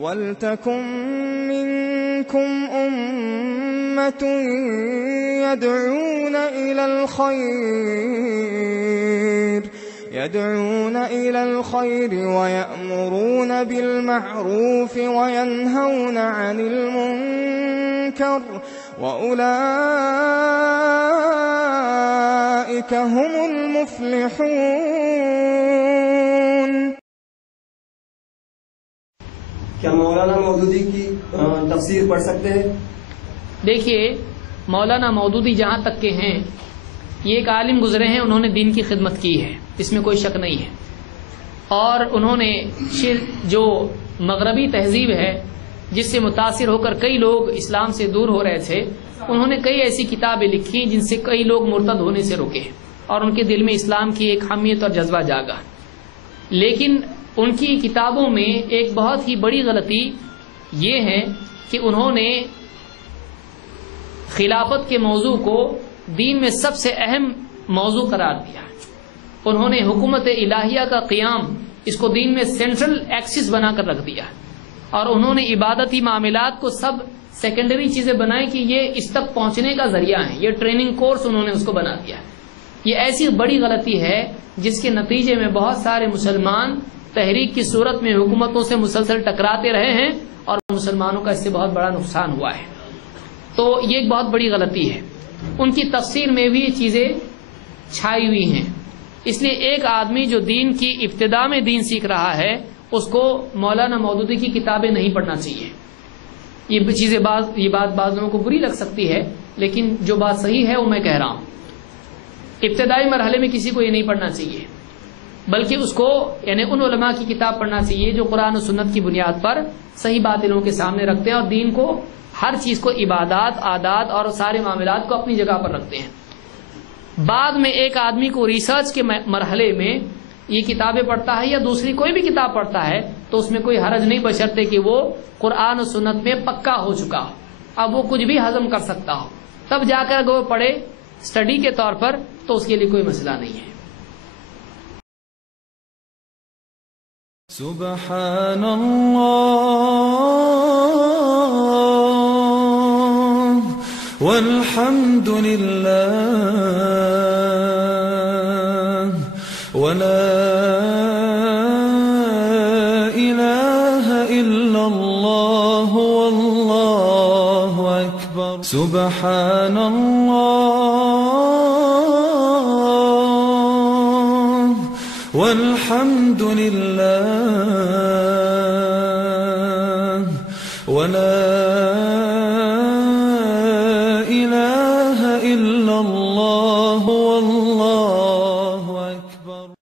वल्तकुम मिनकुम उम्मतुन यदऊन इलल खैर वयअमुरून बिल मअरूफ वयन्हौन अनिल मुनकर वउलाइक हुमुल मुफ्लिहून। क्या मौलाना मौदूदी की तफसीर पढ़ सकते हैं? देखिए, मौलाना मौदूदी जहाँ तक के हैं, ये एक आलिम गुजरे हैं, उन्होंने दीन की खिदमत की है, इसमें कोई शक नहीं है। और उन्होंने जो मगरबी तहजीब है जिससे मुतासिर होकर कई लोग इस्लाम से दूर हो रहे थे, उन्होंने कई ऐसी किताबें लिखी जिनसे कई लोग मुर्तद होने से रोके और उनके दिल में इस्लाम की एक हमियत और जज्बा जागा। लेकिन उनकी किताबों में एक बहुत ही बड़ी गलती ये है कि उन्होंने खिलाफत के मौजू को दीन में सबसे अहम मौजू करार दिया। उन्होंने हुकूमत इलाहिया का क़ियाम इसको दीन में सेंट्रल एक्सिस बनाकर रख दिया और उन्होंने इबादती मामलात को सब सेकेंडरी चीजें बनाई कि ये इस तक पहुंचने का जरिया है, ये ट्रेनिंग कोर्स उन्होंने उसको बना दिया। ये ऐसी बड़ी गलती है जिसके नतीजे में बहुत सारे मुसलमान तहरीक की सूरत में हुकूमतों से मुसलसल टकराते रहे हैं और मुसलमानों का इससे बहुत बड़ा नुकसान हुआ है। तो ये एक बहुत बड़ी गलती है। उनकी तफसीर में भी ये चीजें छाई हुई हैं। इसलिए एक आदमी जो दीन की इब्तिदा में दीन सीख रहा है उसको मौलाना मौदूदी की किताबें नहीं पढ़ना चाहिए। ये बात बाज़ लोगों को बुरी लग सकती है, लेकिन जो बात सही है वो मैं कह रहा हूं। इब्तिदाई मरहले में किसी को ये नहीं पढ़ना चाहिए, बल्कि उसको यानी उन उलमा की किताब पढ़ना चाहिए जो कुरान और सुन्नत की बुनियाद पर सही बातें लोगों के सामने रखते हैं और दीन को, हर चीज को, इबादत, आदात और सारे मामलात को अपनी जगह पर रखते हैं। बाद में एक आदमी को रिसर्च के मरहले में ये किताबें पढ़ता है या दूसरी कोई भी किताब पढ़ता है तो उसमें कोई हरज नहीं, बशर्ते कि वो कुरान और सुन्नत में पक्का हो चुका हो, अब वो कुछ भी हजम कर सकता हो, तब जाकर अगर वो पढ़े स्टडी के तौर पर तो उसके लिए कोई मसला नहीं है। सुब्हानल्लाह वल्हम्दुलिल्लाह वला इलाहा इल्लल्लाह वल्लाहु अकबर। सुब्हानल्लाह वल्हम्दुलिल्लाह वला